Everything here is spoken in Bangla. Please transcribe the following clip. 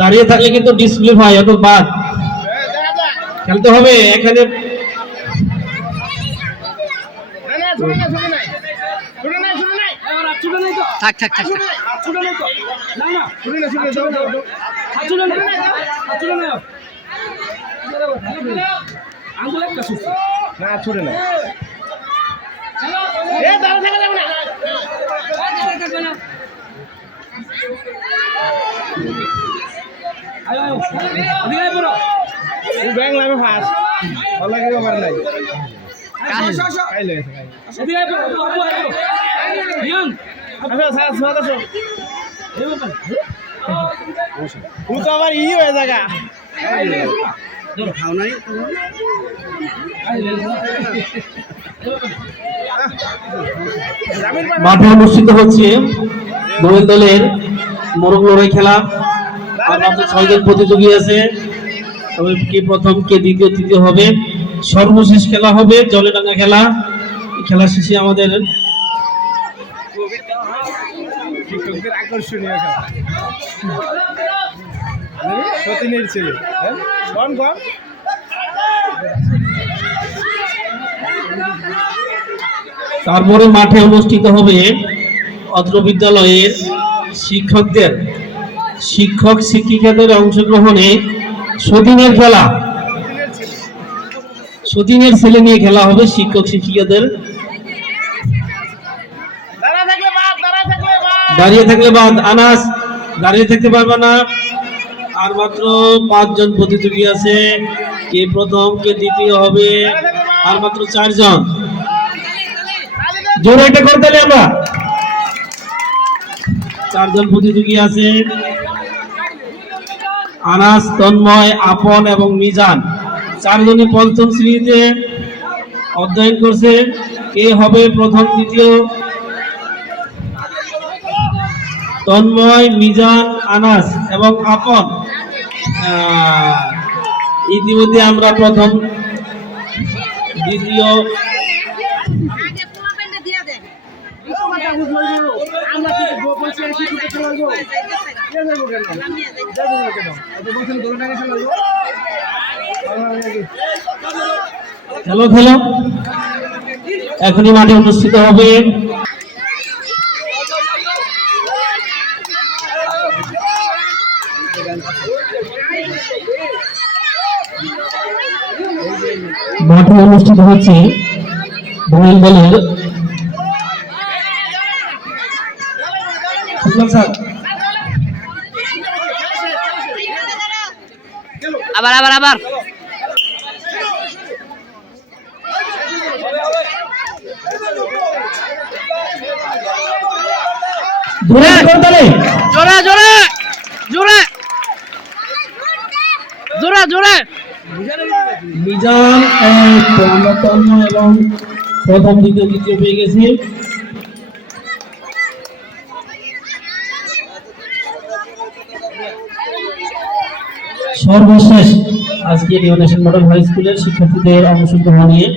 দাঁড়িয়ে থাকলে কিন্তু ডিসকুয়ালিফাই অত বাদ খেলতে হবে এখানে। থাক থাক থাক না ছুটে না ব্যাংক লাগবে ফার্স্ট ভালো লাগে ব্যাপার নাই আবার ই হয়ে জায়গা খাও নাই মাঠে অনুষ্ঠিত হচ্ছে দুই দলের মোরগ লড়াই খেলা। আর মাত্র 6 জন প্রতিযোগী আছে, তবে কে প্রথম কে দ্বিতীয় তৃতীয় হবে। সর্বশেষ খেলা হবে জলেডাঙ্গা খেলা। এই খেলা শেষে আমাদের শিক্ষকদের আকর্ষণীয় খেলা সতীনের ছেলে কন কন তারপরে মাঠে অনুষ্ঠিত হবে অত্র বিদ্যালয়ের শিক্ষক শিক্ষিকাদের অংশগ্রহণে সতীনের খেলা। সতীনের ছেলে নিয়ে খেলা হবে শিক্ষক শিক্ষিকাদের। দাঁড়িয়ে থাকলে বাদ, আনাস দাঁড়িয়ে থাকতে পারবে না। আর মাত্র 5 জন প্রতিযোগী আছে, কে প্রথম কে দ্বিতীয় হবে। আর মাত্র 4 জন। জোরে একটা করে দিলে আমরা 4 জন প্রতিযোগী আছে, আনাস, তন্ময়, আপন এবং মিজান। 4 জনই পঞ্চম শ্রেণীতে অধ্যয়ন করছে। কে হবে প্রথম দ্বিতীয়? তন্ময়, মিজান, আনাস এবং আপন। ইতিমধ্যে আমরা প্রথম দ্বিতীয় খেলো খেলো এখনই মাঠে অনুষ্ঠিত হবে। মাঠে অনুষ্ঠিত হচ্ছে ভোল দলের আবার আবার আবার জোরে জোরে জোরে জোরে জোরে জোরে মিজান এবং প্রথম দ্বিতীয় পেয়ে গেছি। সর্বশেষ আজকে নিউ ন্যাশনাল মডেল হাই স্কুলের শিক্ষার্থীদের অংশগ্রহণ নিয়ে